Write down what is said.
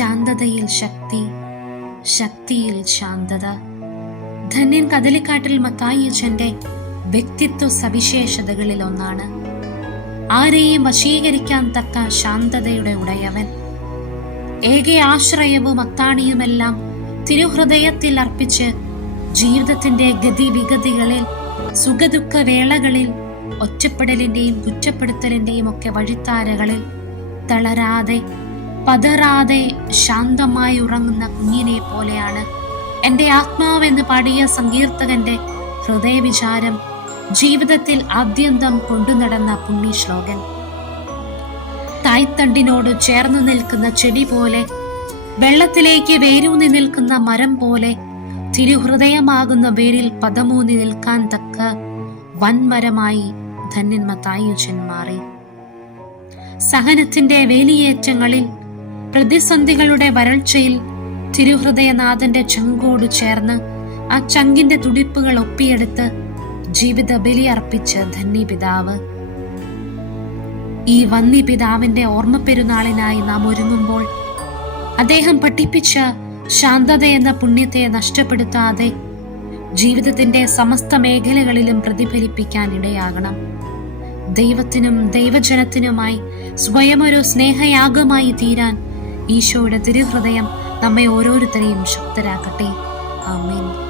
ശക്തി ശക്തിയിൽ ശാന്തത. ധന്യൻ കദലിക്കാട്ടിൽ മത്തായിച്ചന്റെ വ്യക്തിത്വ സവിശേഷതകളിൽ ഒന്നാണ്. ആരെയും വശീകരിക്കാൻ തക്ക ശാന്തതയുടെ ഉടയവൻ. ഏക ആശ്രയവും അത്താണിയുമെല്ലാം തിരുഹൃദയത്തിൽ അർപ്പിച്ച് ജീവിതത്തിന്റെ ഗതിവിഗതികളിൽ സുഖദുഃഖ വേളകളിൽ ഒറ്റപ്പെടലിന്റെയും കുറ്റപ്പെടുത്തലിന്റെയും ഒക്കെ വഴിത്താരകളിൽ തളരാതെ പതറാതെ ശാന്തമായി ഉറങ്ങുന്ന കുഞ്ഞിനെ പോലെയാണ് എന്റെ ആത്മാവെന്ന് പാടിയ സങ്കീർത്തകന്റെ ഹൃദയവിചാരം ജീവിതത്തിൽ ആദ്യന്തം കൊണ്ടുനടന്ന പുണ്യശ്ലോകൻ. തായ്തണ്ടിനോട് ചേർന്നു നിൽക്കുന്ന ചെടി പോലെ വെള്ളത്തിലേക്ക് വേരൂന്നി നിൽക്കുന്ന മരം പോലെ തിരുഹൃദയമാകുന്ന വേരിൽ പദമൂന്നി നിൽക്കാൻ തക്ക വൻമരമായി ധന്യന്മ തായുജൻ മാറി. സഹനത്തിന്റെ വേലിയേറ്റങ്ങളിൽ പ്രതിസന്ധികളുടെ വരൾച്ചയിൽ തിരുഹൃദയനാഥന്റെ ചങ്കോട് ചേർന്ന് ആ ചങ്കിന്റെ തുടിപ്പുകൾ ഒപ്പിയെടുത്ത് ജീവിത ബലി അർപ്പിച്ച ധന്യ പിതാവ് ഈ വന്നി പിതാവിന്റെ ഓർമ്മ പെരുന്നാളിനായി നാം ഒരുങ്ങുമ്പോൾ അദ്ദേഹം പഠിപ്പിച്ച ശാന്തത എന്ന പുണ്യത്തെ നഷ്ടപ്പെടുത്താതെ ജീവിതത്തിന്റെ സമസ്ത മേഖലകളിലും പ്രതിഫലിപ്പിക്കാൻ ഇടയാകണം. ദൈവത്തിനും ദൈവജനത്തിനുമായി സ്വയം ഒരു സ്നേഹയാഗമായി തീരാൻ ഈശോയുടെ തിരുഹൃദയം നമ്മെ ഓരോരുത്തരെയും ശക്തരാക്കട്ടെ. ആമേൻ.